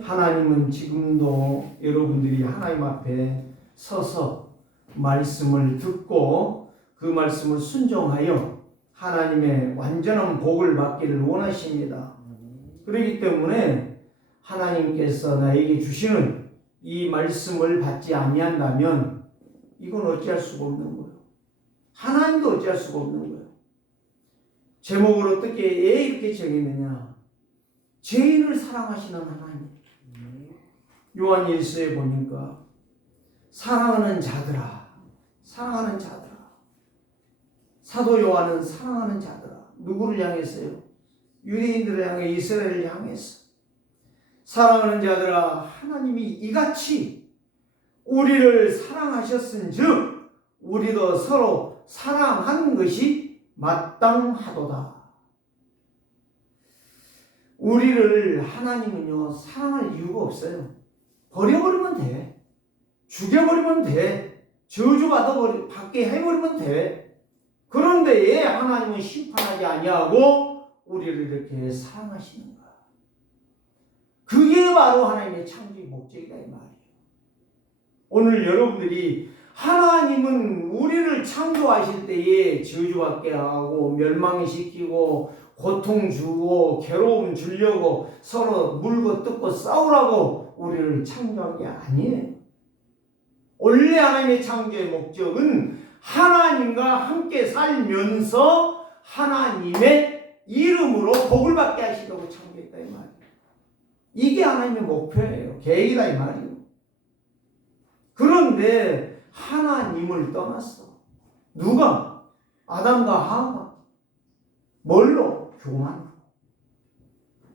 하나님은 지금도 여러분들이 하나님 앞에 서서 말씀을 듣고 그 말씀을 순종하여 하나님의 완전한 복을 받기를 원하십니다. 그렇기 때문에 하나님께서 나에게 주시는 이 말씀을 받지 아니한다면 이건 어찌할 수가 없는 거예요. 하나님도 어찌할 수가 없는 거예요. 제목을 어떻게 이렇게 정했느냐? 죄인을 사랑하시는 하나님. 요한 1서에 보니까 사랑하는 자들아, 사랑하는 자들아. 사도 요한은 사랑하는 자들아. 누구를 향했어요? 유대인들을 향해, 이스라엘을 향해서. 사랑하는 자들아, 하나님이 이같이 우리를 사랑하셨은즉 우리도 서로 사랑하는 것이 마땅하도다. 우리를 하나님은요 사랑할 이유가 없어요. 버려버리면 돼. 죽여버리면 돼. 저주받게 해버리면 돼. 그런데 왜 하나님은 심판하지 아니하고 우리를 이렇게 사랑하시는가? 그게 바로 하나님의 창조의 목적이다 이 말이에요. 오늘 여러분들이 하나님은 우리를 창조하실 때에 저주받게 하고 멸망시키고 고통 주고 괴로움 주려고 서로 물고 뜯고 싸우라고 우리를 창조한 게 아니에요. 원래 하나님의 창조의 목적은 하나님과 함께 살면서 하나님의 이름으로 복을 받게 하시려고 창조했다 이 말이에요. 이게 하나님의 목표예요. 계획이다 이 말이에요. 그런데 하나님을 떠났어. 누가? 아담과 하와. 뭘로? 교만.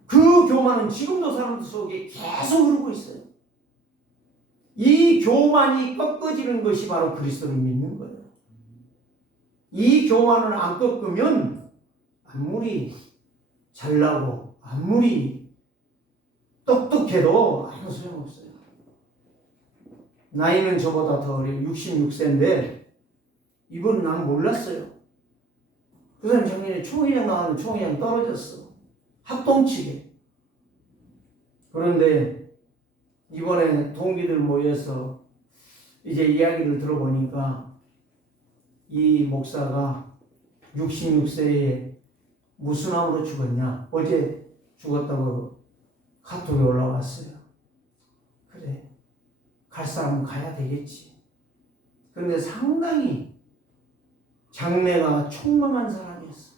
그 교만은 지금도 사람들 속에 계속 흐르고 있어요. 이 교만이 꺾어지는 것이 바로 그리스도를 믿는 거예요. 이 교만을 안 꺾으면 아무리 잘나고 아무리 똑똑해도 아무 소용없어요. 나이는 저보다 더 어려요. 66세인데 이번은 난 몰랐어요. 그 사람 작년에 총회장 나왔는데 총회장 떨어졌어. 합동치게. 그런데 이번에 동기들 모여서 이제 이야기를 들어보니까 이 목사가 66세에 무슨 암으로 죽었냐? 어제 죽었다고 카톡이 올라왔어요. 그래. 갈 사람은 가야 되겠지. 그런데 상당히 장래가 촉망한 사람이었어.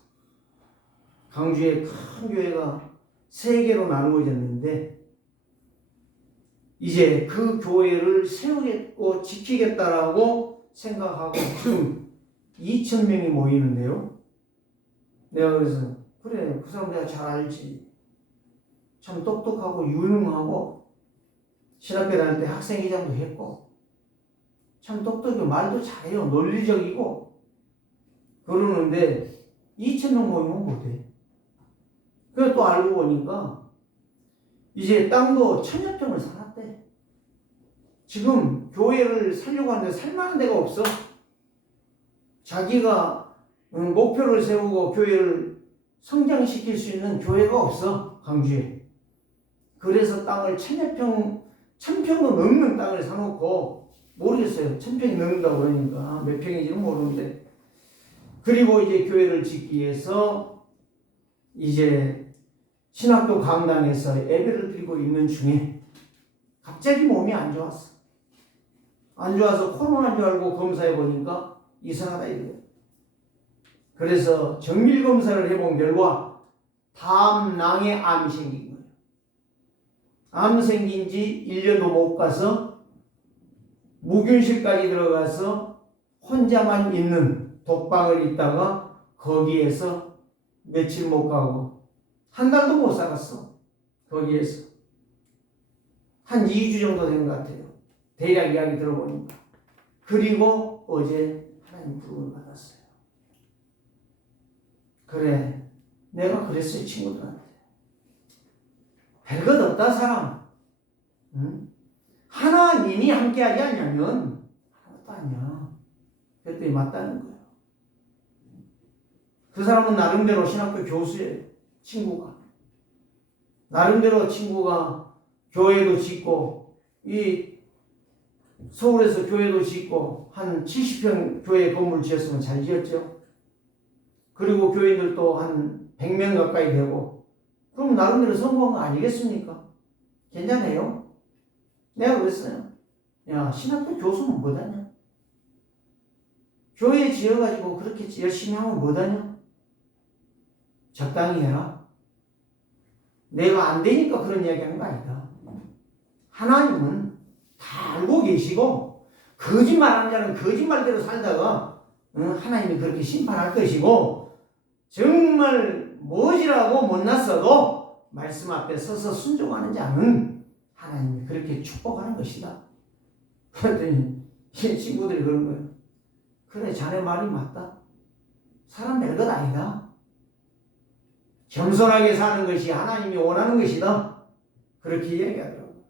강주의 큰 교회가 3개로 나누어졌는데 이제 그 교회를 세우겠고 지키겠다라고 생각하고 지금 2,000명이 모이는데요. 내가 그래서 그래 그 사람 내가 잘 알지. 참 똑똑하고 유능하고 신학교 다닐 때 학생회장도 했고 참 똑똑하고 말도 잘해요. 논리적이고 그러는데 2,000명 모이면 못해. 그래서 또 알고 보니까 이제 땅도 1,000여 평을 사놨대. 지금 교회를 살려고 하는데 살만한 데가 없어. 자기가 목표를 세우고 교회를 성장시킬 수 있는 교회가 없어. 강주에. 그래서 땅을 1,000여 평, 1,000평도 넘는 땅을 사놓고 모르겠어요. 1,000평이 넘는다고 그러니까 몇 평인지는 모르는데 그리고 이제 교회를 짓기 위해서 이제 신학교 강당에서 예배를 드리고 있는 중에 갑자기 몸이 안 좋았어. 안 좋아서 코로나인 줄 알고 검사해 보니까 이상하다 이거예요. 그래서 정밀 검사를 해본 결과 담낭에 암이 생긴 거예요. 암 생긴 지 1년도 못 가서 무균실까지 들어가서 혼자만 있는 독방을 있다가 거기에서 며칠 못 가고 한 달도 못 살았어. 거기에서 한 2주 정도 된 것 같아요. 대략 이야기 들어보니까. 그리고 어제 하나님 부름을 받았어요. 그래 내가 그랬어요. 친구들한테 별것 없다 사람. 응? 하나님이 함께하지 않냐면 아무것도 아니야. 그랬더니 맞다는 거예요. 그 사람은 나름대로 신학교 교수예요. 친구가. 나름대로 친구가 교회도 짓고, 이 서울에서 교회도 짓고, 한 70평 교회 건물 지었으면 잘 지었죠. 그리고 교인들도 한 100명 가까이 되고, 그럼 나름대로 성공한 거 아니겠습니까? 괜찮아요? 내가 그랬어요. 야, 신학교 교수는 뭐하냐? 교회 지어가지고 그렇게 열심히 하면 뭐하냐? 적당히 해라. 내가 안 되니까 그런 이야기 하는 거 아니다. 하나님은 다 알고 계시고, 거짓말하는 자는 거짓말대로 살다가 하나님이 그렇게 심판할 것이고, 정말 뭐지라고 못났어도 말씀 앞에 서서 순종하는 자는 하나님이 그렇게 축복하는 것이다. 그랬더니 친구들이 그런 거예요. 그래, 자네 말이 맞다. 사람 될 것 아니다. 겸손하게 사는 것이 하나님이 원하는 것이다. 그렇게 얘기하더라고요.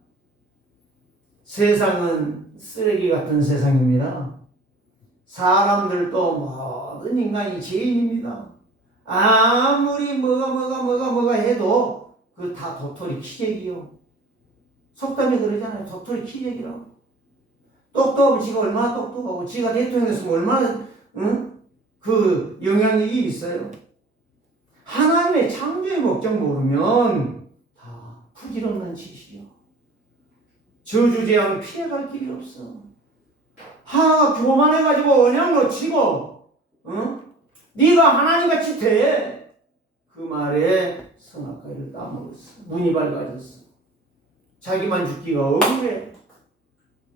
세상은 쓰레기 같은 세상입니다. 사람들도 모든 인간이 죄인입니다. 아무리 뭐가 해도 그 다 도토리 키재기요. 속담에 그러잖아요. 도토리 키재기라고. 똑똑하고 지가 얼마나 똑똑하고 지가 대통령 됐으면 얼마나 그 영향력이 있어요. 하나님의 창조의 목적 모르면 다 부질없는 짓이요. 저주재앙 피해갈 길이 없어. 하나가 교만해가지고 언양 놓치고 네가 하나님같이 돼. 그 말에 선악과를 따먹었어. 눈이 밝아졌어. 자기만 죽기가 억울해.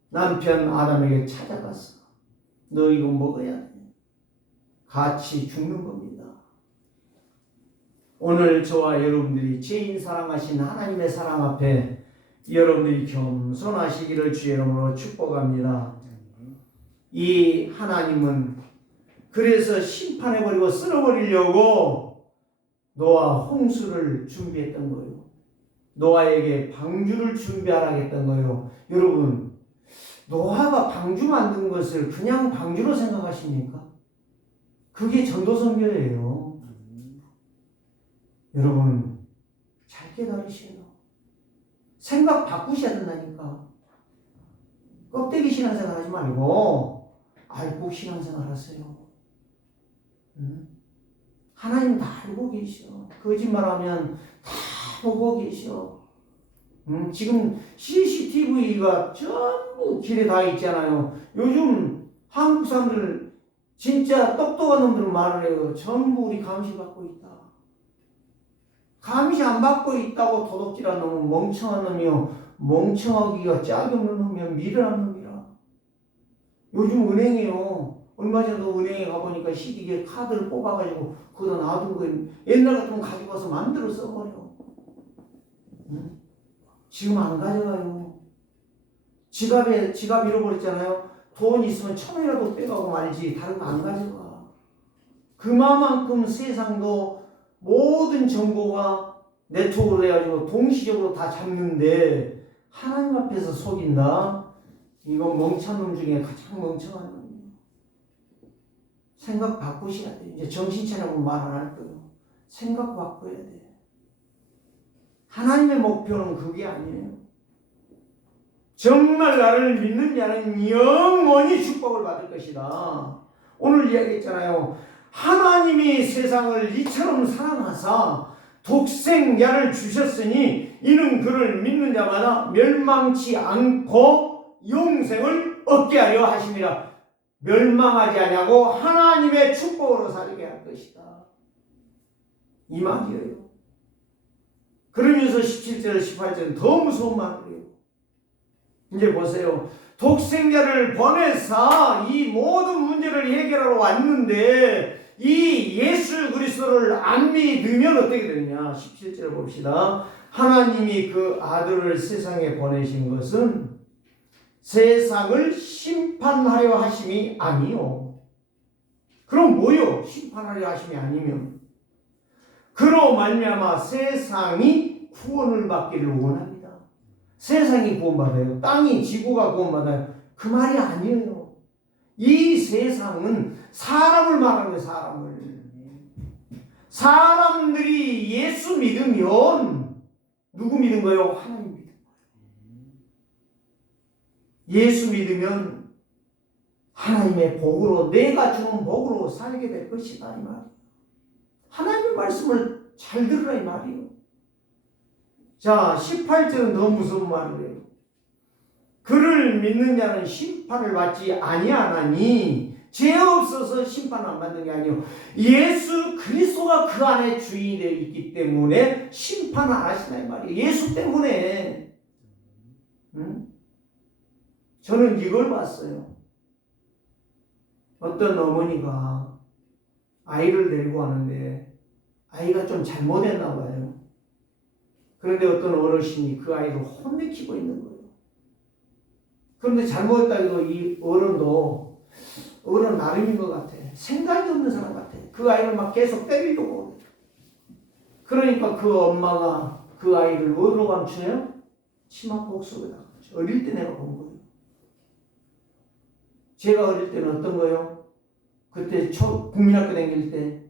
남편 아담에게 찾아갔어. 너 이거 먹어야 돼. 같이 죽는 겁니다. 오늘 저와 여러분들이 죄인 사랑하신 하나님의 사랑 앞에 여러분들이 겸손하시기를 주의 이름으로 축복합니다. 이 하나님은 그래서 심판해버리고 쓸어버리려고 노아 홍수를 준비했던 거예요. 노아에게 방주를 준비하라 했던 거예요. 여러분, 노아가 방주 만든 것을 그냥 방주로 생각하십니까? 그게 전도선교예요. 여러분, 잘 깨달으세요. 생각 바꾸셔야 된다니까. 껍데기 신앙생활 하지 말고 알고 신앙생활 하세요. 하나님 다 알고 계셔. 거짓말하면 다 보고 계셔. 지금 CCTV가 전부 길에 다 있잖아요. 요즘 한국 사람들 진짜 똑똑한 놈들 말을 해요. 전부 우리 감시받고 있다. 감시 안 받고 있다고 도둑질하는 놈은 멍청한 놈이요. 멍청하기가 짝이 없는 놈이야. 미련한 놈이라. 요즘 은행이요. 얼마 전에도 은행에 가보니까 시디게 카드를 뽑아가지고 거기다 놔둔 거예요. 옛날 같으면 가지고 와서 만들어 써버려. 지금 안 가져가요. 지갑 잃어버렸잖아요. 돈 있으면 1,000원이라도 빼가고 말지 다른 거 안 가져가. 그만큼 세상도 모든 정보가 네트워크를 해가지고 동시적으로 다 잡는데 하나님 앞에서 속인다? 이건 멍청한 놈 중에 가장 멍청한 놈이에요. 생각 바꾸셔야 돼요. 이제 정신 차리고 말 안 할 거예요. 생각 바꿔야 돼요. 하나님의 목표는 그게 아니에요. 정말 나를 믿는 자는 영원히 축복을 받을 것이다. 오늘 이야기했잖아요. 하나님이 세상을 이처럼 사랑하사 독생자를 주셨으니 이는 그를 믿는 자마다 멸망치 않고 영생을 얻게 하려 하심이라. 멸망하지 아니하고 하나님의 축복으로 살게 할 것이다. 이 말이에요. 그러면서 17절 18절은 더 무서운 말이에요. 이제 보세요. 독생자를 보내사 이 모든 문제를 해결하러 왔는데 이 예수 그리스도를 안 믿으면 어떻게 되느냐. 17절 봅시다. 하나님이 그 아들을 세상에 보내신 것은 세상을 심판하려 하심이 아니요. 그럼 뭐요? 심판하려 하심이 아니면 그로 말미암아 세상이 구원을 받기를 원합니다. 세상이 구원받아요. 땅이 지구가 구원받아요. 그 말이 아니에요. 이 세상은 사람을 말하는 거예요. 사람을. 사람들이 예수 믿으면 누구 믿은 거예요? 하나님 믿은 거예요. 예수 믿으면 하나님의 복으로, 내가 주는 복으로 살게 될 것이다 이 말이에요. 하나님의 말씀을 잘 들으라 이 말이에요. 자, 18절은 더 무서운 말을 해요. 그를 믿는 자는 심판을 받지 아니하나니, 죄 없어서 심판 안 받는 게 아니요, 예수 그리스도가 그 안에 주인이 되어 있기 때문에 심판을 안 하시나 이 말이에요. 예수 때문에. 저는 이걸 봤어요. 어떤 어머니가 아이를 데리고 왔는데 아이가 좀 잘못했나 봐요. 그런데 어떤 어르신이 그 아이를 혼내키고 있는 거예요. 그런데 잘못했다 해도 이 어른도 어른 나름인 것 같아. 생각이 없는 사람 같아. 그 아이를 막 계속 때리려고. 그러니까 그 엄마가 그 아이를 어디로 감추어요? 치마폭 속에다 감추어요. 어릴 때 내가 본 거예요. 제가 어릴 때는 어떤 거요? 그때 국민학교 다닐 때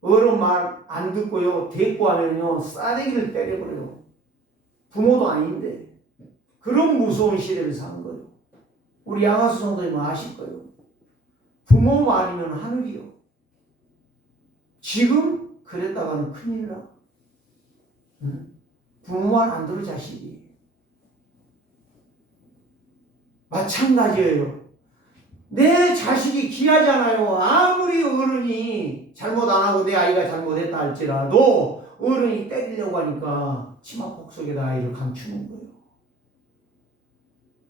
어른 말 안 듣고요, 대꾸 하면요 싸대기를 때려버려요. 부모도 아닌데. 그런 무서운 시대를 산 거예요. 우리 양하수 성도님은 아실 거예요. 부모 말이면 하늘이요. 지금 그랬다가는 큰일 나. 부모 말 안 들어 자식이. 마찬가지예요. 내 자식이 귀하잖아요. 아무리 어른이 잘못 안 하고 내 아이가 잘못했다 할지라도 어른이 때리려고 하니까 치마폭 속에다 아이를 감추는 거예요.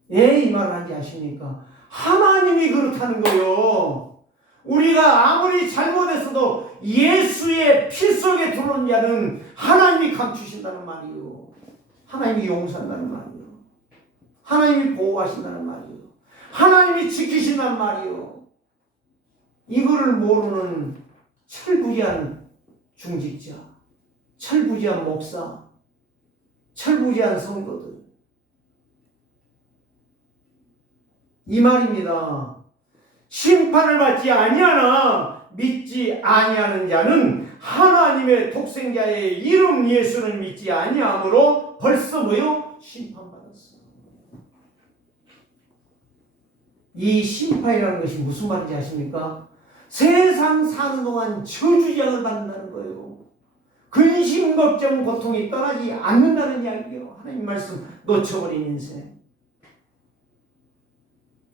왜 이 말을 하는지 아십니까? 하나님이 그렇다는 거예요. 우리가 아무리 잘못했어도 예수의 피 속에 들어온 자는 하나님이 감추신다는 말이에요. 하나님이 용서한다는 말이에요. 하나님이 보호하신다는 말이에요. 하나님이 지키신단 말이에요. 이거를 모르는 철부지한 중직자, 철부지한 목사, 철부지한 성도들. 이 말입니다. 심판을 받지 아니하나 믿지 아니하는 자는 하나님의 독생자의 이름 예수를 믿지 아니하므로 벌써 뭐요? 심판받았어. 이 심판이라는 것이 무슨 말인지 아십니까? 세상 사는 동안 저주장을 받는다는 거예요. 근심, 걱정, 고통이 떠나지 않는다는 이야기예요. 하나님 말씀 놓쳐버린 인생.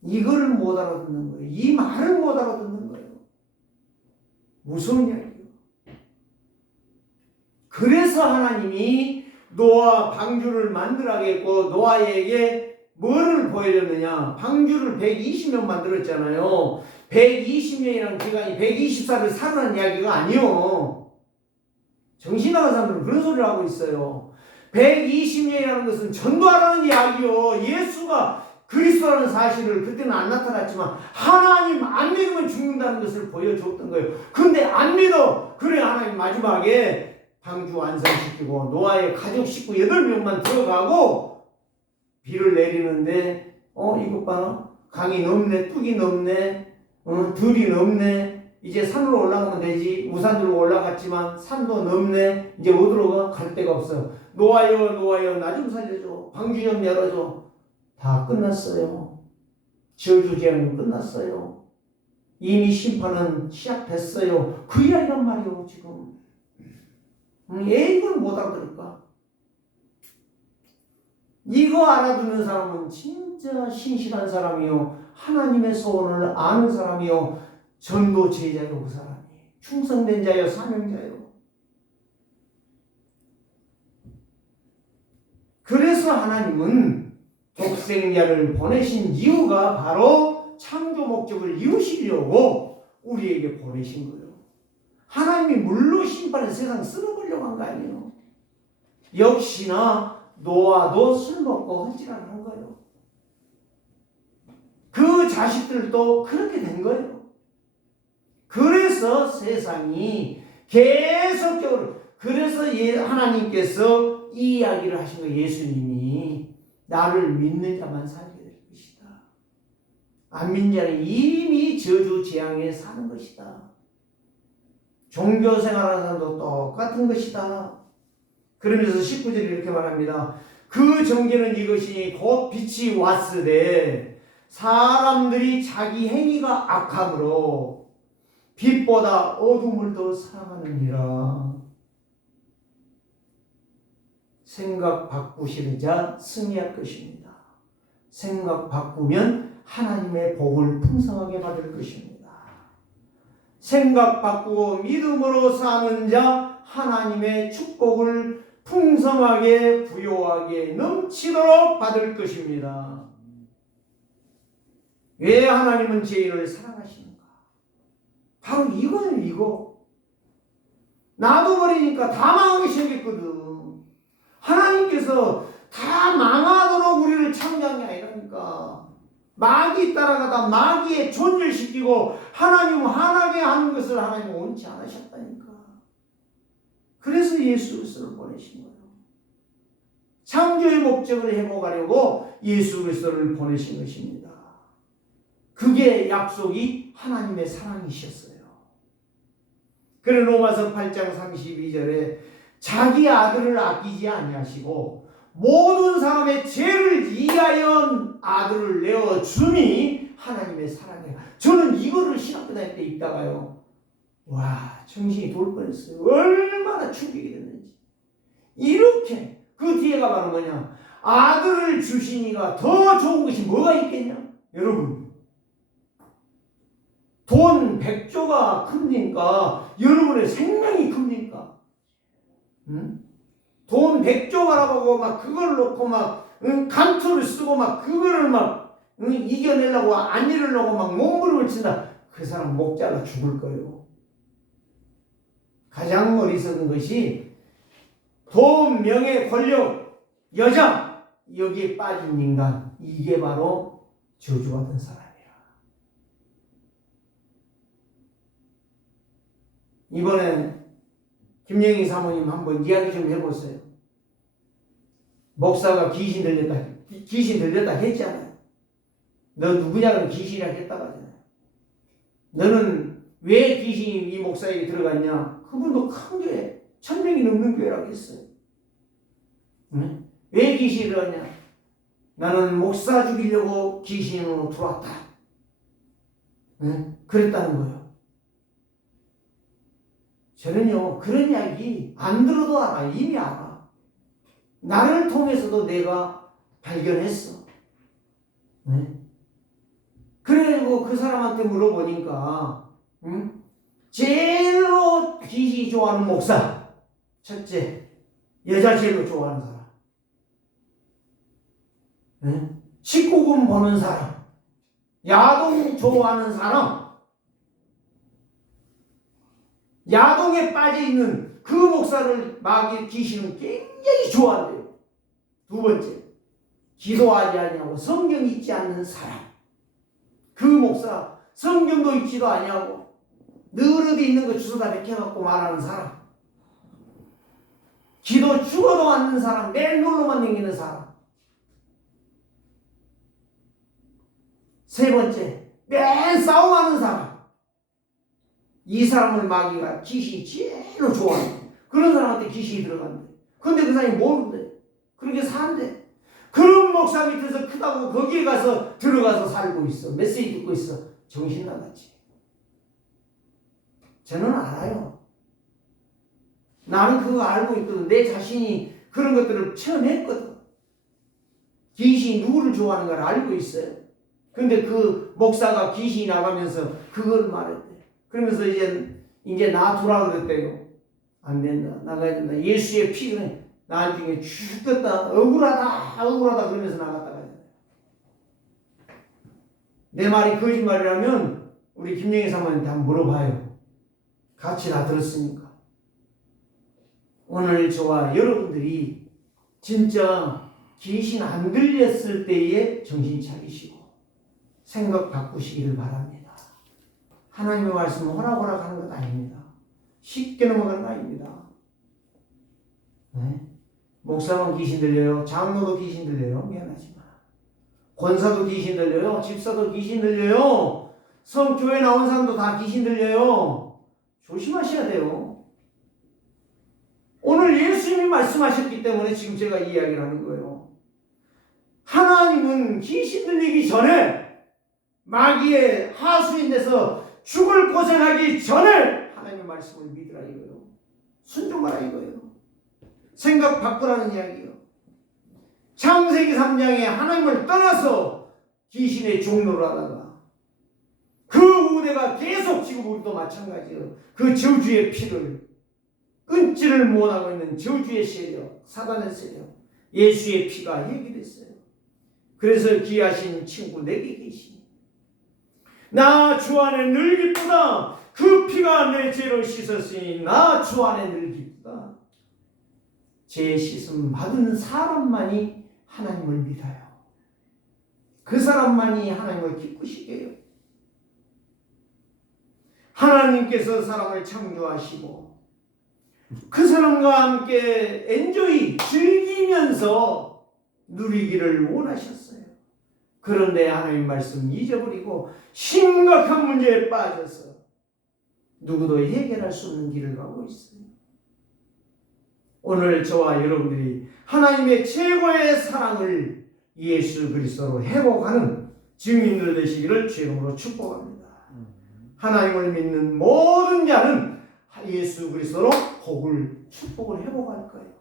이거를 못 알아듣는 거예요. 이 말을 못 알아듣는 거예요. 무서운 이야기예요. 그래서 하나님이 노아 방주를 만들어야겠고 노아에게 뭐를 보여줬느냐? 방주를 120년 만들었잖아요. 120년이라는 기간이 120살을 살아난 이야기가 아니요. 정신 나간 사람들은 그런 소리를 하고 있어요. 120년이라는 것은 전도하라는 이야기요. 예수가 그리스도라는 사실을 그때는 안 나타났지만 하나님 안 믿으면 죽는다는 것을 보여줬던 거예요. 근데 안 믿어. 그래 하나님 마지막에 방주 완성시키고 노아의 가족 식구 8명만 들어가고 비를 내리는데 이것 봐. 강이 넘네. 뚝이 넘네. 들이 넘네. 이제 산으로 올라가면 되지. 우산 들고 올라갔지만 산도 넘네. 이제 어디로 가? 갈 데가 없어. 노아여 노아여 나 좀 살려줘. 방주 좀 열어줘. 다 끝났어요. 저주제는 끝났어요. 이미 심판은 시작됐어요. 그 이야기란 말이에요 지금. 왜 이걸 못 알아들을까? 이거 알아듣는 사람은 진짜 신실한 사람이요. 하나님의 소원을 아는 사람이요. 전도 제자요 그 사람이. 충성된 자요 사명자요. 그래서 하나님은 독생자를 보내신 이유가 바로 창조 목적을 이루시려고 우리에게 보내신 거예요. 하나님이 물로 심판해 세상 쓸어버리려고 한 거 아니에요. 역시나 노아도 술 먹고 헛질을 한 거예요. 그 자식들도 그렇게 된 거예요. 그래서 세상이 계속적으로 그래서 하나님께서 이 이야기를 하신 거예요. 예수님이 나를 믿는 자만 살게 될 것이다. 안 믿는 자는 이미 저주 재앙에 사는 것이다. 종교 생활하는 사람도 똑같은 것이다. 그러면서 19절이 이렇게 말합니다. 그 정죄는 이것이니 곧 빛이 왔으되 사람들이 자기 행위가 악함으로 빛보다 어둠을 더 사랑하느니라. 생각 바꾸시는 자 승리할 것입니다. 생각 바꾸면 하나님의 복을 풍성하게 받을 것입니다. 생각 바꾸고 믿음으로 사는 자 하나님의 축복을 풍성하게 부요하게 넘치도록 받을 것입니다. 왜 하나님은 죄인을 사랑하시는가? 바로 이거예요. 이거 놔둬버리니까 다 망하게 생겼거든. 하나님께서 다 망하도록 우리를 창조한 게 아니라니까. 마귀 따라가다 마귀에 존열시키고 하나님 화나게 하는 것을 하나님은 원치 않으셨다니까. 그래서 예수 그리스도를 보내신 거예요. 창조의 목적을 회복하려고 예수 그리스도를 보내신 것입니다. 그게 약속이 하나님의 사랑이셨어요. 그래 로마서 8장 32절에 자기 아들을 아끼지 아니하시고 모든 사람의 죄를 이하여 아들을 내어 주니 하나님의 사랑이에요. 저는 이거를 신학교 다닐 때 읽다가요, 와, 정신이 돌 뻔했어요. 얼마나 충격이 됐는지. 이렇게 그 뒤에가 바로 뭐냐, 아들을 주시니가 더 좋은 것이 뭐가 있겠냐? 여러분, 돈 100조가 큽니까? 여러분의 생명이 큽니까? 응? 돈 100조가라고 막 그걸 놓고 막 감투를 쓰고 막 그거를 막 이겨내려고 안 이루려고 막 몸부림을 친다. 그 사람 목 잘라 죽을 거예요. 가장 어리석은 것이 돈, 명예, 권력, 여자 여기에 빠진 인간. 이게 바로 저주받은 사람이야. 이번에 김영희 사모님 한번 이야기 좀 해보세요. 목사가 귀신 들렸다 했잖아요. 너 누구냐 그러면 귀신이라 했다고 하잖아요. 너는 왜 귀신이 이 목사에게 들어갔냐? 그분도 큰 교회, 1000명이 넘는 교회라고 했어요. 응? 왜 귀신이 들어갔냐? 나는 목사 죽이려고 귀신으로 들어왔다. 응? 그랬다는 거예요. 저는요, 그런 이야기 안 들어도 알아. 이미 알아. 나를 통해서도 내가 발견했어. 네? 그래가지고 그 사람한테 물어보니까, 제일로 귀신이 좋아하는 목사. 첫째, 여자 제일로 좋아하는 사람. 네? 19금 보는 사람. 야동 좋아하는 사람. 야동에 빠져있는 그 목사를 마귀 귀신은 굉장히 좋아한대요. 두 번째, 기도하지 아니하고 성경 읽지 않는 사람. 그 목사 성경도 읽지도 아니하고 늘 어디 있는 거 주워다 베껴갖고 말하는 사람. 기도 죽어도 않는 사람. 맨 놀러만 다니는 사람. 세 번째, 맨 싸움하는 사람. 이 사람을 마귀가 귀신이 제일로 좋아해. 그런 사람한테 귀신이 들어간대. 근데 그 사람이 모른대. 그렇게 산대. 그런 목사 밑에서 크다고 거기에 가서 들어가서 살고 있어. 메시지 듣고 있어. 정신 나갔지. 저는 알아요. 나는 그거 알고 있거든. 내 자신이 그런 것들을 체험했거든. 귀신이 누구를 좋아하는가를 알고 있어요. 근데 그 목사가 귀신이 나가면서 그걸 말했대. 그러면서 이제 놔두라 그랬대요. 안 된다. 나가야 된다. 예수의 피가 나중에 죽겠다. 억울하다. 그러면서 나갔다가. 내 말이 거짓말이라면 우리 김영희 사모님한테 한번 물어봐요. 같이 다 들었으니까. 오늘 저와 여러분들이 진짜 귀신 안 들렸을 때에 정신 차리시고 생각 바꾸시기를 바랍니다. 하나님의 말씀은 호락호락 하는 것 아닙니다. 쉽게 넘어가는 거 아닙니다. 네? 목사만 귀신 들려요. 장로도 귀신 들려요. 미안하지만. 권사도 귀신 들려요. 집사도 귀신 들려요. 성교회 나온 사람도 다 귀신 들려요. 조심하셔야 돼요. 오늘 예수님이 말씀하셨기 때문에 지금 제가 이야기를 하는 거예요. 것은 귀신 들리기 전에 마귀의 하수인 데서 죽을 고생하기 전에 하나님의 말씀을 믿으라 이거예요. 순종하라 이거예요. 생각 바꾸라는 이야기예요. 창세기 3장에 하나님을 떠나서 귀신의 종로를 하다가 그 우대가 계속 지금 우리도 마찬가지예요. 그 저주의 피를 끊지를 못하고 있는 저주의 세력, 사단의 세력, 예수의 피가 해결했어요. 그래서 귀하신 친구 내게 계시니 나 주 안에 늘 기쁘다. 그 피가 내 죄를 씻었으니 나 주 안에 늘 기쁘다. 죄 씻음 받은 사람만이 하나님을 믿어요. 그 사람만이 하나님을 기쁘시게 해요. 하나님께서 사람을 창조하시고 그 사람과 함께 엔조이 즐기면서 누리기를 원하셨어요. 그런데 하나님 말씀 잊어버리고 심각한 문제에 빠져서 누구도 해결할 수 없는 길을 가고 있어요. 오늘 저와 여러분들이 하나님의 최고의 사랑을 예수 그리스도로 회복하는 증인들 되시기를 주님으로 축복합니다. 하나님을 믿는 모든 자는 예수 그리스도로 복을, 축복을 회복할 거예요.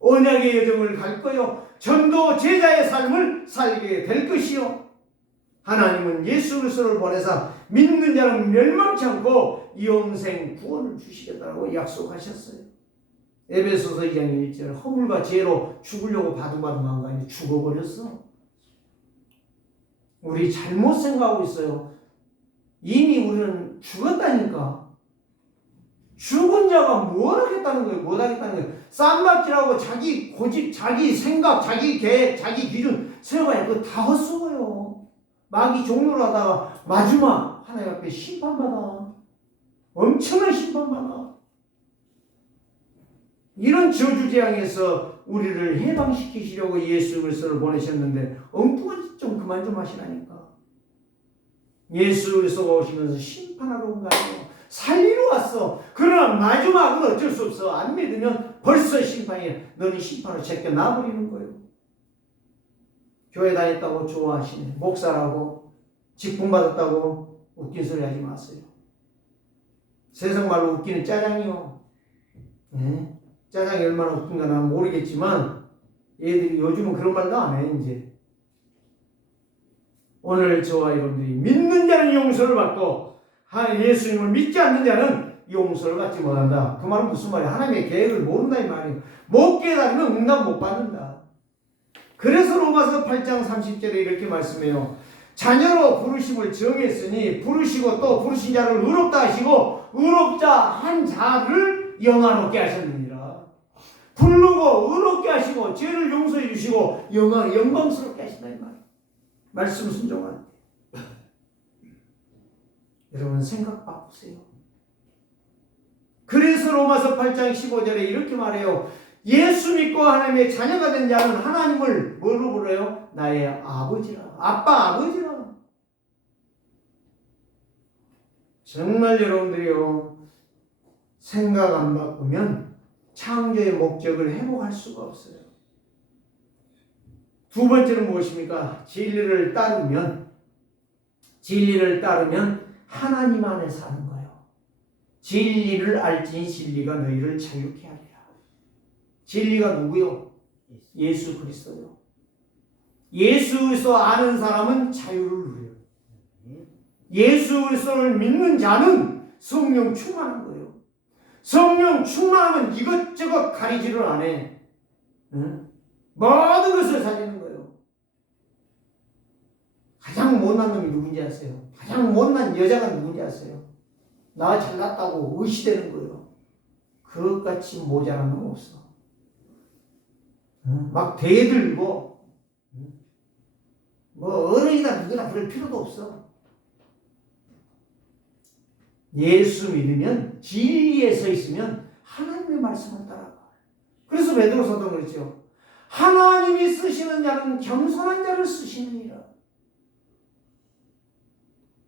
언약의 여정을 갈 거요. 전도 제자의 삶을 살게 될 것이요. 하나님은 예수 그리스도를 보내사 믿는 자는 멸망치 않고 영생 구원을 주시겠다고 약속하셨어요. 에베소서 2장 1절 허물과 죄로 죽으려고 바둥바둥한 거 아니에요. 죽어버렸어. 우리 잘못 생각하고 있어요. 이미 우리는 죽었다니까. 죽은 자가 뭘 하겠다는 거예요? 못 하겠다는 거예요? 쌈박질하고 자기 고집, 자기 생각, 자기 계획, 자기 기준 세워봐야 그거 다 헛수고요. 마귀 종로를 하다가 마지막 하나님 앞에 심판받아. 엄청난 심판받아. 이런 저주재앙에서 우리를 해방시키시려고 예수 그리스도를 보내셨는데 엉뚱한 짓 좀 그만 좀 하시라니까. 예수 그리스도가 오시면서 심판하러 온 거 아니에요. 살리러 왔어. 그러나 마지막은 어쩔 수 없어. 안 믿으면 벌써 심판이야. 너는 심판을 제껴놔버리는 거예요. 교회 다녔다고 좋아하시네. 목사라고 직분 받았다고 웃긴 소리 하지 마세요. 세상 말로 웃기는 짜장이요. 네? 짜장이 얼마나 웃긴가 난 모르겠지만 얘들이 요즘은 그런 말도 안 해. 이제 오늘 저와 여러분들이 믿는 자는 용서를 받고 예수님을 믿지 않는 자는 용서를 받지 못한다. 그 말은 무슨 말이야? 하나님의 계획을 모른다 이 말이에요. 못 깨달으면 응답 못 받는다. 그래서 로마서 8장 30절에 이렇게 말씀해요. 자녀로 부르심을 정했으니 부르시고 또 부르신 자를 의롭다 하시고 의롭자 한 자를 영화롭게 하셨느니라. 부르고 의롭게 하시고 죄를 용서해 주시고 영광스럽게 하신다 이 말이에요. 말씀 순종하는 여러분 생각 바꾸세요. 그래서 로마서 8장 15절에 이렇게 말해요. 예수 믿고 하나님의 자녀가 된 자는 하나님을 뭐로 불러요? 나의 아버지라. 아빠 아버지라. 정말 여러분들이요 생각 안 바꾸면 창조의 목적을 회복할 수가 없어요. 두 번째는 무엇입니까? 진리를 따르면 하나님 안에 사는 거예요. 진리를 알지니 진리가 너희를 자유케 하리라. 진리가 누구요? 예수 그리스도요. 예수 그리스도 아는 사람은 자유를 누려요. 예수 그리스도를 믿는 자는 성령 충만한 거예요. 성령 충만하면 이것저것 가리지를 안 해. 모든 것을 살리는 거예요. 가장 못난 놈이 누군지 아세요? 가장 못난 여자가 누군지 아세요? 나 잘났다고 의시되는 거예요. 그것같이 모자란 놈 없어. 막 대들고 뭐 어른이다 누구나 그럴 필요도 없어. 예수 믿으면 진리에 서 있으면 하나님의 말씀을 따라가. 그래서 베드로서도 그랬죠. 하나님이 쓰시는 자는 겸손한 자를 쓰시느니라.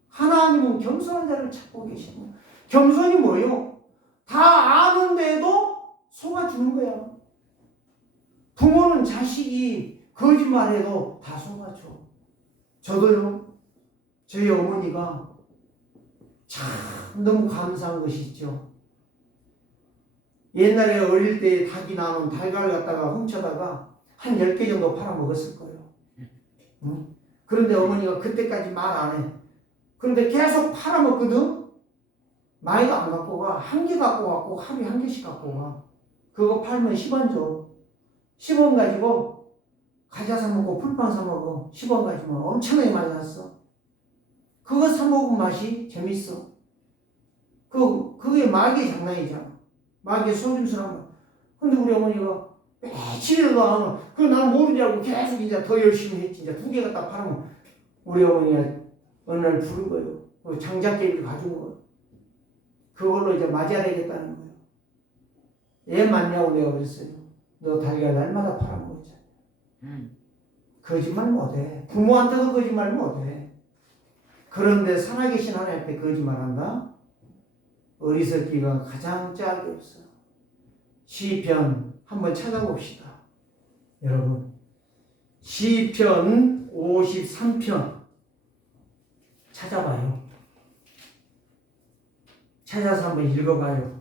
하나님은 겸손한 자를 찾고 계시고 겸손이 뭐예요? 다 아는데도 속아주는 거야. 부모는 자식이 거짓말해도 다 속아줘. 저도요, 저희 어머니가 참 너무 감사한 것이 있죠. 옛날에 어릴 때 닭이 나온 달걀 갖다가 훔쳐다가 한 10개 정도 팔아먹었을 거예요. 응? 그런데 어머니가 그때까지 말 안 해. 그런데 계속 팔아먹거든? 많이도 안 갖고 가. 한 개 갖고 갖고 하루에 한 개씩 갖고 가. 그거 팔면 10원 줘. 10원 가지고 과자 사 먹고 풀빵 사 먹어. 10원 가지고 엄청나게 많이 샀어. 그거 사 먹은 맛이 재밌어. 그게 마귀의 장난이잖아. 마귀의 속임수란 말. 근데 우리 어머니가 며칠을 하면 그거 나는 모르지 알고 계속 이제 더 열심히 했지. 이제 2개 갖다 팔으면 우리 어머니가 어느 날 부른 거예요. 그 장작개비를 가져온 거예요. 그걸로 이제 맞아야 되겠다는 거예요. 얘 맞냐고 내가 그랬어요. 너 달걀 날마다 팔아먹었잖아. 거짓말 못해. 부모한테도 거짓말 못해. 그런데 살아계신 하나님한테 거짓말한다? 어리석기가 가장 짝이 없어. 시편 한번 찾아봅시다. 여러분, 시편 53편 찾아봐요. 찾아서 한번 읽어봐요.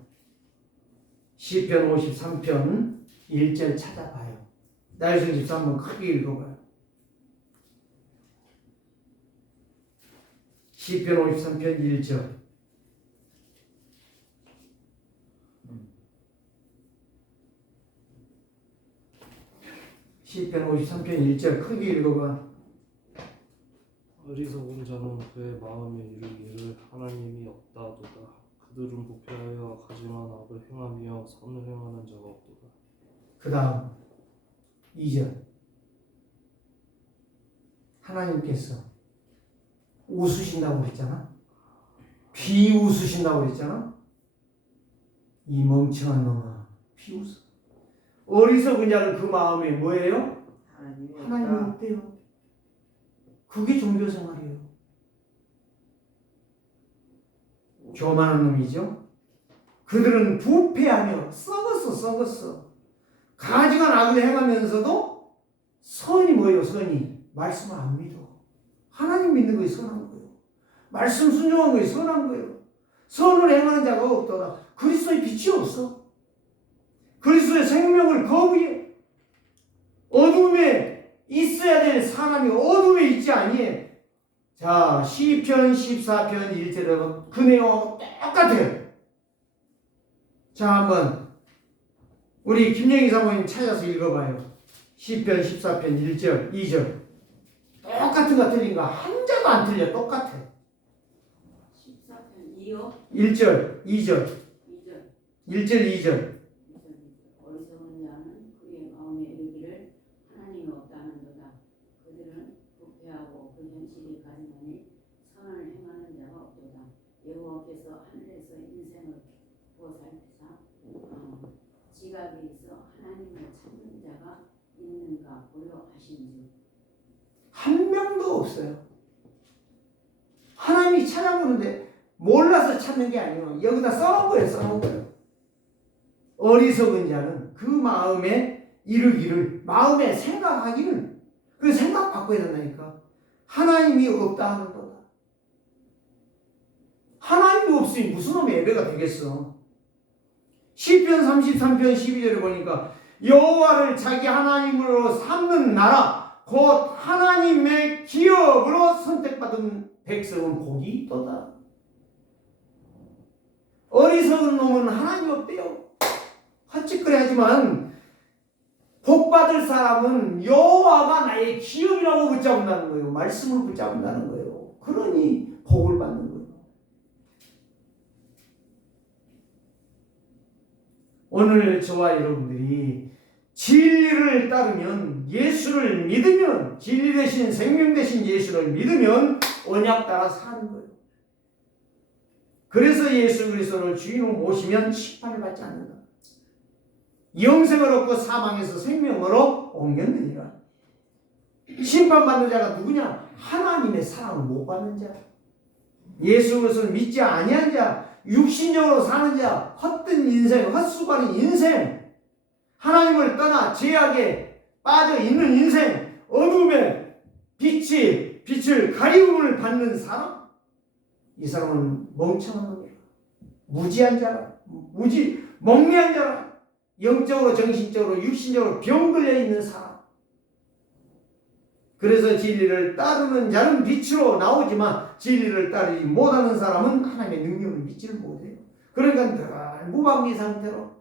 시편 53편 1절 찾아봐요. 나유승 집사 한번 크게 읽어봐요. 시편 53편 1절. 시편 53편 1절 크게 읽어봐. 어리석은 자는 그의 마음에 이르기를 하나님이 없다도다. 그들은 부패하여 가지만 악을 행하며 선을 행하는 자가 없도다. 그 다음 2절. 하나님께서 웃으신다고 그랬잖아. 비웃으신다고 그랬잖아. 이 멍청한 놈아, 비웃어. 어리석은 자는 그 마음에 뭐예요? 하나님이 없대요. 그게 종교생활이에요. 교만한 놈이죠. 그들은 부패하며 썩었어. 가증한 악을 행하면서도 선이 뭐예요? 선이 말씀을 안 믿어. 하나님 믿는 것이 선한 거예요. 말씀 순종한 것이 선한 거예요. 선을 행하는 자가 없더라. 그리스도의 빛이 없어. 그리스도의 생명을 거부해. 어둠에 있어야 될 사람이 어둠에 있지 아니해. 자, 시편 14편 1절은 그 내용하고 똑같아요. 자, 한번 우리 김영희 사모님 찾아서 읽어봐요. 시편 14편 1절, 2절. 똑같은 거 틀린가? 한 자도 안 틀려. 똑같아. 14편 2요? 1절, 2절. 2절. 1절, 2절. 어리석은 자는 그의 마음에 이르기를 하나님이 없다는도다. 그들은 부패하고 그 현실이 가증하니 선을 행하는 자가 없도다. 여호와께서 하늘에서 인생을 보살피사 지각에 있어 하나님을 찾는 자가 있는가 보려 하신즉 한 명도 없어요. 하나님이 찾아보는데 몰라서 찾는 게 아니에요. 여기다 써놓은 거예요. 써놓은 거예요. 어리석은 자는 그 마음에 이르기를, 마음에 생각하기를, 그 생각 바꿔야 된다니까. 하나님이 없다 하는 거다. 하나님이 없으니 무슨 놈의 예배가 되겠어. 시편 33편 12절에 보니까 여호와를 자기 하나님으로 삼는 나라 곧 하나님의 기업으로 선택받은 백성은 복이 있도다. 어리석은 놈은 하나님 없대요. 헛짓거리하지만 복받을 사람은 여호와가 나의 기업이라고 붙잡는다는 거예요. 말씀을 붙잡는다는 거예요. 그러니 복을 받는 거예요. 오늘 저와 여러분들이 진리를 따르면, 예수를 믿으면, 진리 대신 생명 대신 예수를 믿으면 언약 따라 사는 거예요. 그래서 예수 그리스도를 주인으로 모시면 심판을 받지 않는다. 영생을 얻고 사망에서 생명으로 옮겼느니라. 심판받는 자가 누구냐? 하나님의 사랑을 못 받는 자, 예수 그리스도를 믿지 아니한 자, 육신적으로 사는 자, 헛된 인생, 헛수고하는 인생, 하나님을 떠나 죄악에 빠져 있는 인생, 어둠의 빛을 가리움을 받는 사람, 이 사람은 멍청한 놈이야. 무지한 자라, 멍청한 자라, 영적으로 정신적으로 육신적으로 병 걸려 있는 사람. 그래서 진리를 따르는 자는 빛으로 나오지만 진리를 따르지 못하는 사람은 하나님의 능력을 믿지를 못해요. 그러니까 늘 무방비 상태로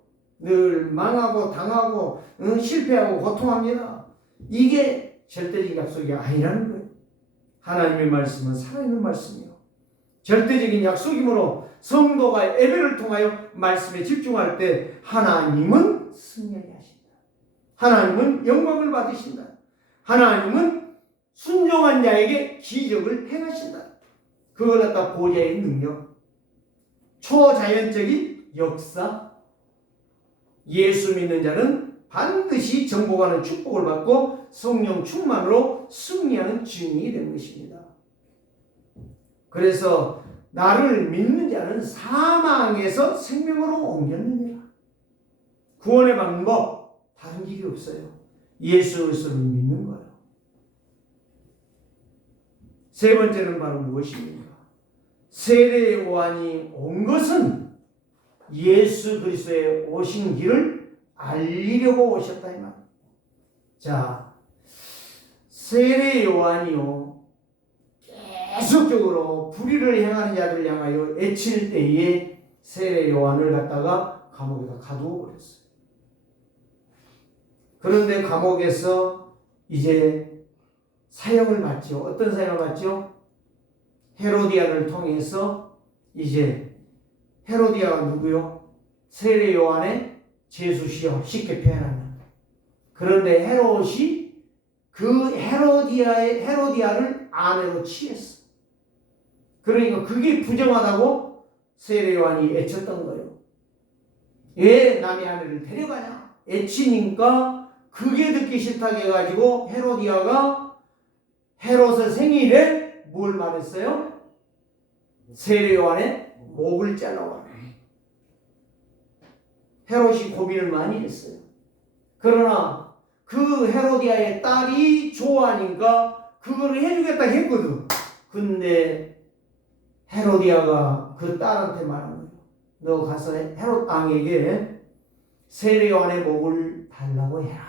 늘 망하고 당하고 실패하고 고통합니다. 이게 절대적인 약속이 아니라는 거예요. 하나님의 말씀은 살아있는 말씀이요, 절대적인 약속이므로 성도가 예배를 통하여 말씀에 집중할 때 하나님은 승리하게 하신다. 하나님은 영광을 받으신다. 하나님은 순종한 자에게 기적을 행하신다. 그걸 갖다 보좌의 능력, 초자연적인 역사, 예수 믿는 자는 반드시 정복하는 축복을 받고 성령 충만으로 승리하는 증인이 되는 것입니다. 그래서 나를 믿는 자는 사망에서 생명으로 옮겼느니라. 구원의 방법 다른 길이 없어요. 예수 그리스도를 믿는 거예요. 세 번째는 바로 무엇입니까? 세례 요한이 온 것은 예수 그리스도의 오신 길을 알리려고 오셨다 이 말. 자, 세례 요한이요, 계속적으로 불의를 행하는 자들을 향하여 애칠 때에 세례 요한을 갖다가 감옥에다 가두어 버렸어요. 그런데 감옥에서 이제 사형을 받죠. 어떤 사형을 받죠? 헤로디아를 통해서 이제 헤로디아가 누구요? 세례 요한의 제수시요, 쉽게 표현하면. 그런데 헤롯이 그 헤로디아를 아내로 취했어. 그러니까 그게 부정하다고 세례 요한이 애쳤던 거예요. 왜 남의 아내를 데려가냐? 애치니까 그게 듣기 싫다고 해가지고 헤로디아가 헤롯의 생일에 뭘 말했어요? 세례 요한의 목을 잘라와라. 헤롯이 고민을 많이 했어요. 그러나 그 헤로디아의 딸이 좋아하니까 그걸 해주겠다 했거든. 근데 헤로디아가 그 딸한테 말한 거예요. 너 가서 헤롯 왕에게 세례 요한의 목을 달라고 해라.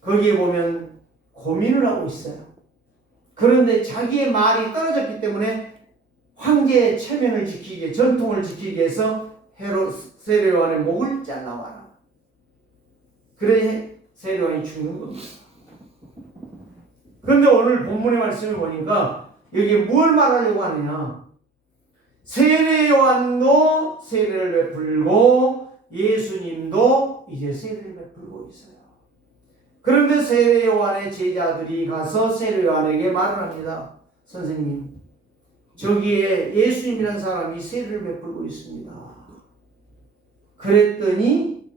거기에 보면 고민을 하고 있어요. 그런데 자기의 말이 떨어졌기 때문에 황제의 체면을 지키기 위해, 전통을 지키기 위해서 세례 요한의 목을 잘라와라. 그래 세례 요한이 죽는 겁니다. 그런데 오늘 본문의 말씀을 보니까 여기에 뭘 말하려고 하느냐? 세례 요한도 세례를 베풀고 예수님도 이제 세례를 베풀고 있어요. 그런데 세례 요한의 제자들이 가서 세례 요한에게 말을 합니다. 선생님, 저기에 예수님이라는 사람이 세례를 베풀고 있습니다. 그랬더니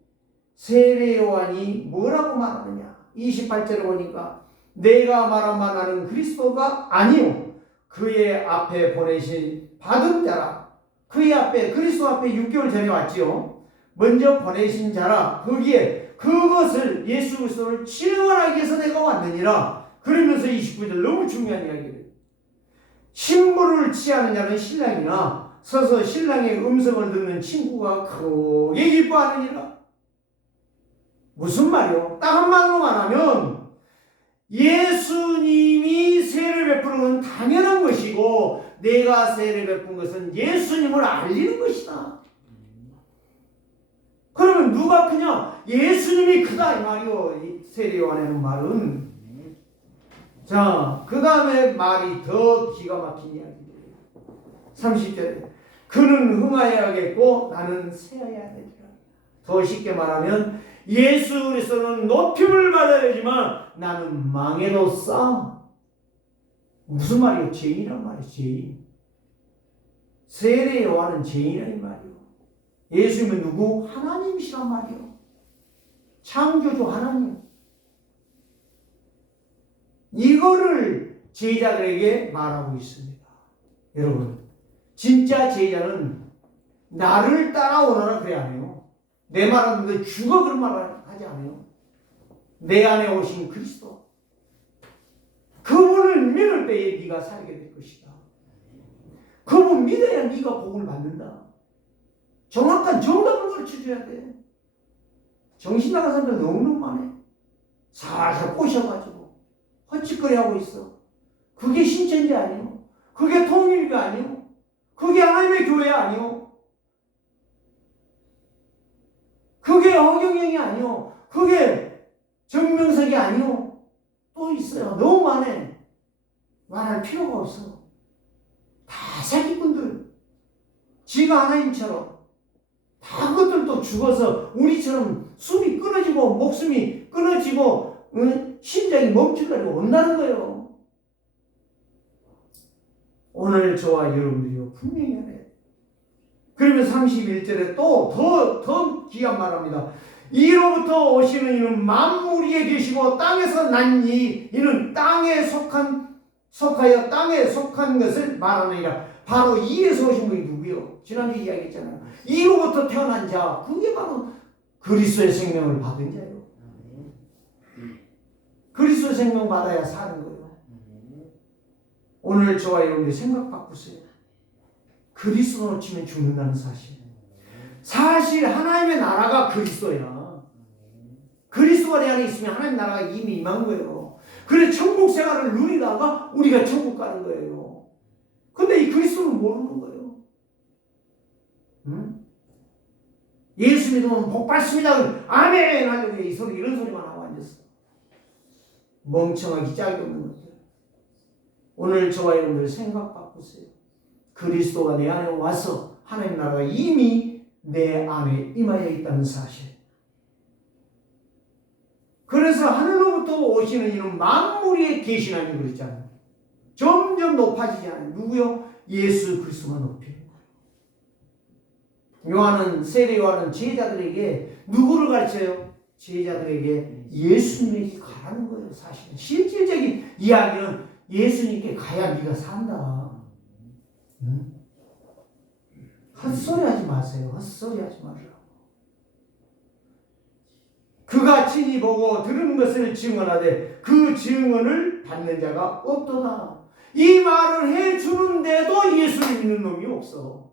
세례 요한이 뭐라고 말하느냐? 28절에 보니까 내가 말한 바 나는 그리스도가 아니요 그의 앞에 보내신 받은 자라. 그의 앞에, 그리스도 앞에 6개월 전에 왔지요. 먼저 보내신 자라. 거기에 그것을 예수 그리스도를 증언하기 위해서 내가 왔느니라. 그러면서 29절 너무 중요한 이야기를, 신부를 취하는 자는 신랑이나 서서 신랑의 음성을 듣는 친구가 크게 기뻐하느니라. 무슨 말이요? 딱 한마디로 말하면 예수님이 세례를 베푸는 건 당연한 것이고 내가 세례를 베푼 것은 예수님을 알리는 것이다. 그러면 누가 크냐? 예수님이 크다 이 말이요. 세례 요한의 말은. 자, 그 다음에 말이 더 기가 막힌 이야기예요. 30절에 그는 흥하여야겠고 나는 쇠하여야 되리라. 더 쉽게 말하면 예수 그리스도는 높임을 받아야 되지만 나는 망해도 싸. 무슨 말이에요? 죄인이란 말이에요. 죄인. 세례 요한은 죄인이란 말이에요. 예수님은 누구? 하나님이시란 말이에요. 창조주 하나님. 이거를 제자들에게 말하고 있습니다. 여러분, 진짜 제자는 나를 따라오너라 그래 안 해요. 내 말하는데 죽어 그런 말을 하지 않아요. 내 안에 오신 그리스도. 그분을 믿을 때에 네가 살게 될 것이다. 그분 믿어야 네가 복을 받는다. 정확한 정답을 가르쳐줘야 돼. 정신 나간 사람들 너무너무 많아. 살살 꼬셔가지고 헛짓거리 하고 있어. 그게 신천지 아니요. 그게 통일교 아니요. 그게 하나님의 교회 아니요. 그게 허경영이 아니요. 그게 정명석이 아니요. 또 있어요. 너무 많아. 말할 필요가 없어. 다 사기꾼들. 지가 하나님처럼 다 그것들도 죽어서 우리처럼 숨이 끊어지고 목숨이 끊어지고 심장이 멈추가지고 온다는 거예요. 오늘 저와 여러분들이요 분명히 하네. 그러면 31절에 또 더 귀한 말합니다. 이로부터 오시는 이는 만물 위에 계시고 땅에서 난 이는 땅에 속하여 땅에 속한 것을 말하느니라. 바로 이에서 오신 분이 누구요? 지난주 이야기했잖아요. 이로부터 태어난 자, 그게 바로 그리스도의 생명을 받은 자예요. 그리스도의 생명 받아야 사는 거예요. 오늘 저와 여러분들 생각 바꾸세요. 그리스도 놓치면 죽는다는 사실. 사실 하나님의 나라가 그리스도야. 그리스도가 내 안에 있으면 하나님 나라가 이미 임한 거예요. 그래 천국 생활을 누리다가 우리가 천국 가는 거예요. 근데 이 그리스도는 모르는 거예요. 응? 예수 믿으면 복 받습니다. 아멘 하려고 이 소리 이런 소리만 하고 앉았어. 멍청하기 짝이 없는 것들. 오늘 저와 여러분들 생각 바꾸세요. 그리스도가 내 안에 와서 하나님 나라가 이미 내 안에 임하여 있다는 사실. 그래서 하늘로부터 오시는 이는 만물 위에 계시나니 그랬잖아요. 점점 높아지지 않아요. 누구요? 예수 그리스도만 높이는 거예요. 요한은 세례 요한은 제자들에게 누구를 가르쳐요? 제자들에게 예수님에게 가라는 거예요. 사실은 실질적인 이야기는 예수님께 가야 네가 산다. 응? 헛소리 하지 마세요. 헛소리 하지 말라고. 그가 친히 보고 들은 것을 증언하되 그 증언을 받는 자가 없도다. 이 말을 해주는데도 예수를 믿는 놈이 없어.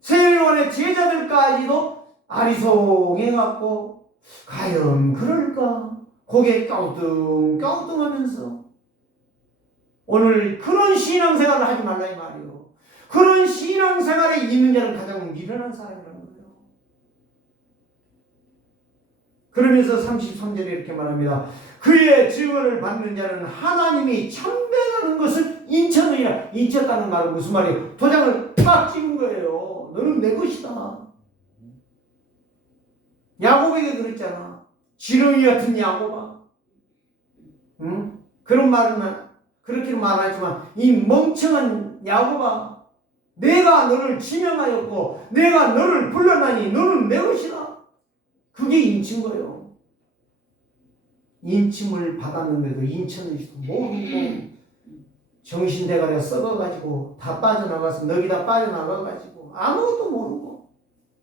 세례요한의 제자들까지도 아리송해갖고 과연 그럴까? 고개 까우뚱까우뚱하면서 오늘 그런 신앙생활을 하지 말라 이 말이에요. 그런 신앙생활에 있는 자는 가장 미련한 사람이라는 거예요. 그러면서 33절에 이렇게 말합니다. 그의 증언을 받는 자는 하나님이 참배하는 것을 인쳤느니라. 인쳤다는 말은 무슨 말이에요? 도장을 팍 찍은 거예요. 너는 내 것이다. 야곱에게 그랬잖아. 지렁이 같은 야곱아. 응? 그런 말은 그렇게는 말하지만 이 멍청한 야곱아, 내가 너를 지명하였고 내가 너를 불렀나니 너는 내 것이다. 그게 인친 거예요. 인침을 받았는데도 인천을 모르고 정신대가리가 썩어가지고 다 빠져나가서 넋이 다 빠져나가가지고 아무것도 모르고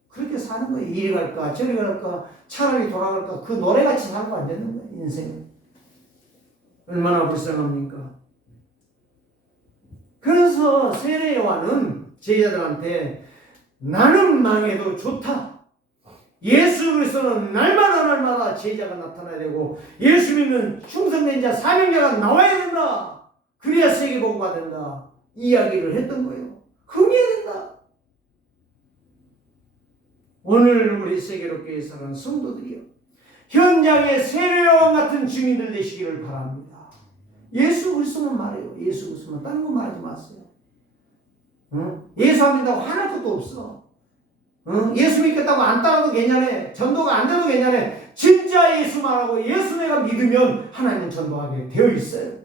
그렇게 사는 거예요. 이리 갈까 저리 갈까 차라리 돌아갈까 그 노래같이 살고 안 되는 거예요. 인생은 얼마나 불쌍합니까? 그래서 세례 요한은 제자들한테 나는 망해도 좋다. 예수 그리스도는 날마다 제자가 나타나야 되고 예수 믿는 충성된 자 사명자가 나와야 된다. 그래야 세계복음화 된다. 이야기를 했던 거예요. 흥해야 된다. 오늘 우리 세계롭게 살아가는 성도들이요. 현장에 세례요한 같은 증인들 되시기를 바랍니다. 예수 그리스도만 말해요. 예수 그리스도만 다른 거 말하지 마세요. 응? 예수 안 믿다고 화날 것도 없어. 응? 예수 믿겠다고 안 따라도 괜찮아. 전도가 안 돼도 괜찮아. 진짜 예수만 하고 예수 내가 믿으면 하나님은 전도하게 되어 있어요.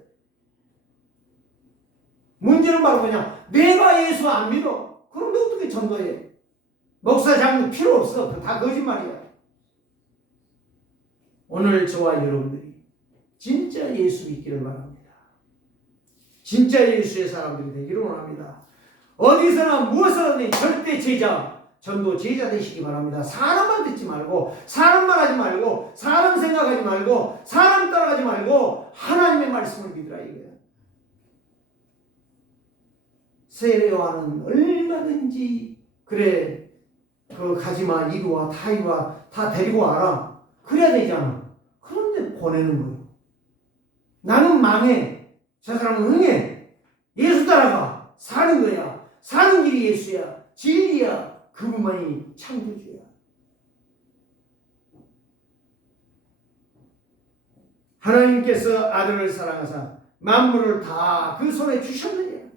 문제는 바로 그냥 내가 예수 안 믿어. 그런데 어떻게 전도해? 목사 장로 필요 없어. 그거 다 거짓말이야. 오늘 저와 여러분들이 진짜 예수 믿기를 바랍니다. 진짜 예수의 사람들이 되기를 원합니다. 어디서나 무엇을 하든 절대 제자, 전도 제자 되시기 바랍니다. 사람만 듣지 말고, 사람만 하지 말고, 사람 생각하지 말고, 사람 따라가지 말고 하나님의 말씀을 믿으라 이거예요. 세례요한은 얼마든지 그래 그 가지마 이리와 타이와 다 데리고 와라 그래야 되잖아. 그런데 보내는 거예요. 나는 망해, 저 사람은 흥해. 예수 따라가. 사는 거야. 사는 길이 예수야. 진리야. 그분만이 창조주야. 하나님께서 아들을 사랑하사 만물을 다 그 손에 주셨느냐.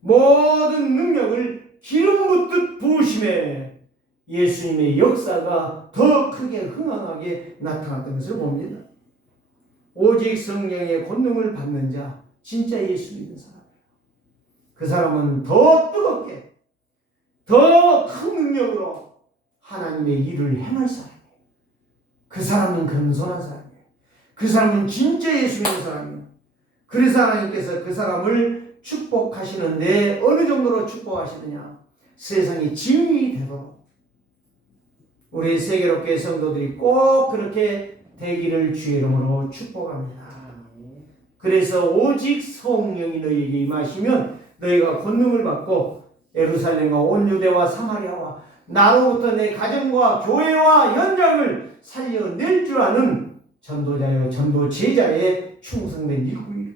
모든 능력을 기름 붓듯 부으심에 예수님의 역사가 더 크게 흥황하게 나타났던 것을 봅니다. 오직 성령의 권능을 받는 자, 진짜 예수 믿는 사람이에요. 그 사람은 더 뜨겁게, 더 큰 능력으로 하나님의 일을 행할 사람이에요. 그 사람은 겸손한 사람이에요. 그 사람은 진짜 예수 믿는 사람이에요. 그래서 하나님께서 그 사람을 축복하시는데 어느 정도로 축복하시느냐? 세상이 증인이 되도록. 우리 세계롭게 성도들이 꼭 그렇게 되기를 주의 이름으로 축복합니다. 그래서 오직 성령이 너희에게 임하시면 너희가 권능을 받고 예루살렘과 온 유대와 사마리아와 나로부터 내 가정과 교회와 현장을 살려낼 줄 아는 전도자여 전도 제자의 충성된 일꾼이에요.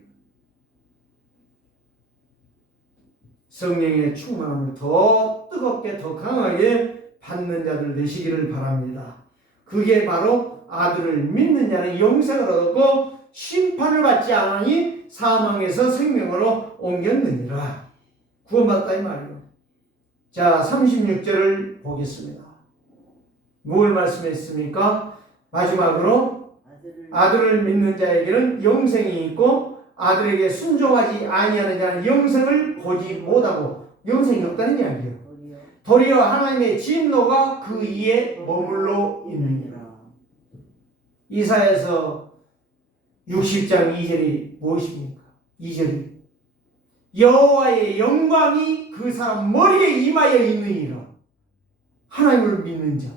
성령의 충만함을 더 뜨겁게 더 강하게 받는 자들 되시기를 바랍니다. 그게 바로 아들을 믿는 자는 영생을 얻었고 심판을 받지 않으니 사망에서 생명으로 옮겼느니라. 구원받다 이 말이에요. 자, 36절을 보겠습니다. 뭘 말씀했습니까? 마지막으로 아들을 믿는 자에게는 영생이 있고 아들에게 순종하지 아니하는 자는 영생을 보지 못하고 영생이 없다는 이야기예요. 도리어 하나님의 진노가 그 이에 머물러 있느니라. 이사야서 60장 2절이 무엇입니까? 2절이 여호와의 영광이 그 사람 머리에 임하여 있느니라. 하나님을 믿는 자.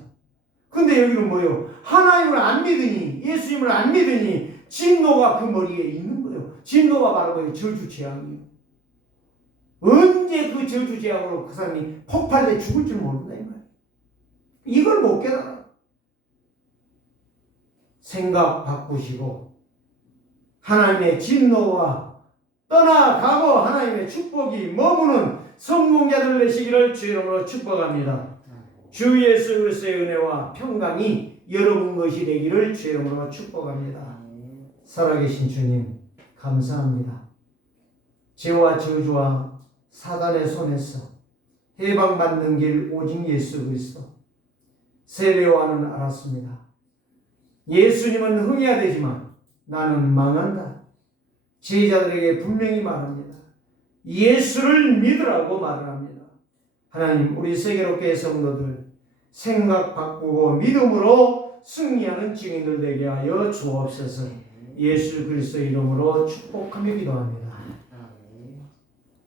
근데 여기는 뭐예요? 하나님을 안 믿으니, 예수님을 안 믿으니 진노가 그 머리에 있는 거예요. 진노가 바로 뭐예요? 저주 재앙이에요. 언제 그 저주 재앙으로 그 사람이 폭발돼 죽을 줄 모른다 이 말이에요. 이걸 못 깨달아. 생각 바꾸시고 하나님의 진노와 떠나가고 하나님의 축복이 머무는 성공자들 되시기를 주의 이름으로 축복합니다. 주 예수 그리스도의 은혜와 평강이 여러분 것이 되기를 주의 이름으로 축복합니다. 살아계신 주님 감사합니다. 죄와 저주와 사단의 손에서 해방받는 길 오직 예수 그리스도. 세례요한은 알았습니다. 예수님은 흥해야 되지만 나는 망한다. 제자들에게 분명히 말합니다. 예수를 믿으라고 말을 합니다. 하나님, 우리 세계롭게 성도들 생각 바꾸고 믿음으로 승리하는 증인들 되게 하여 주옵소서. 예수 그리스도의 이름으로 축복하며 기도합니다.